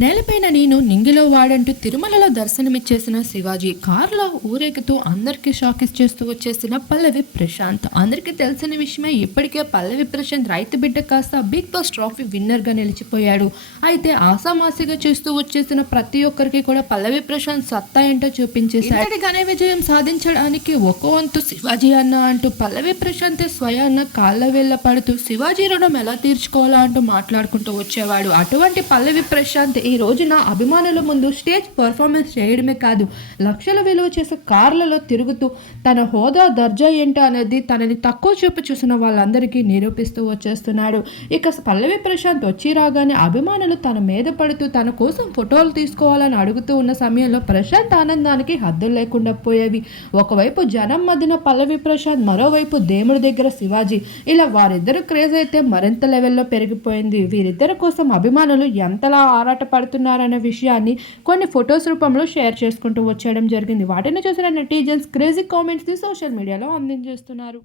నేలపైన నేను నింగిలో వాడంటూ తిరుమలలో దర్శనమిచ్చేసిన శివాజీ కారులో ఊరేగుతూ అందరికీ షాక్ ఇచ్చేస్తూ వచ్చేసిన పల్లవి ప్రశాంత్. అందరికీ తెలిసిన విషయమే ఇప్పటికే పల్లవి ప్రశాంత్ రైతు బిడ్డ కాస్త బిగ్ బాస్ ట్రోఫీ విన్నర్గా నిలిచిపోయాడు. అయితే ఆసామాసిగా చేస్తూ వచ్చేసిన ప్రతి ఒక్కరికి కూడా పల్లవి ప్రశాంత్ సత్తా ఏంటో చూపించేశాడు. ఇంతటి ఘన విజయం సాధించడానికి ఒక వంతు శివాజీ అన్న అంటూ పల్లవి ప్రశాంత్ స్వయాన్న కాళ్ళ వేళ్ళ పడుతూ శివాజీ రుణం ఎలా తీర్చుకోవాలా అంటూ మాట్లాడుకుంటూ వచ్చేవాడు. అటువంటి పల్లవి ప్రశాంత్ ఈ రోజున అభిమానుల ముందు స్టేజ్ పర్ఫార్మెన్స్ చేయడమే కాదు లక్షల విలువ చేసే కార్లలో తిరుగుతూ తన హోదా దర్జా ఏంటో అనేది తనని తక్కువ చూపు చూసిన వాళ్ళందరికీ నిరూపిస్తూ వచ్చేస్తున్నాడు. ఇక పల్లవి ప్రశాంత్ వచ్చి రాగానే అభిమానులు తన మీద పడుతూ తన కోసం ఫోటోలు తీసుకోవాలని అడుగుతూ ఉన్న సమయంలో ప్రశాంత్ ఆనందానికి హద్దులు లేకుండా పోయేవి. ఒకవైపు జనం మధ్యన పల్లవి ప్రశాంత్ మరోవైపు దేవుడి దగ్గర శివాజీ. ఇలా వారిద్దరు క్రేజ్ అయితే మరింత లెవెల్లో పెరిగిపోయింది. వీరిద్దరి కోసం అభిమానులు ఎంతలా ఆరాట పడుతున్నారనే విషయాన్ని కొన్ని ఫొటోస్ రూపంలో షేర్ చేసుకుంటూ వచ్చేయడం జరిగింది. వాటిని చూసిన నెటిజన్స్ క్రేజీ కామెంట్స్ని సోషల్ మీడియాలో అందించేస్తున్నారు.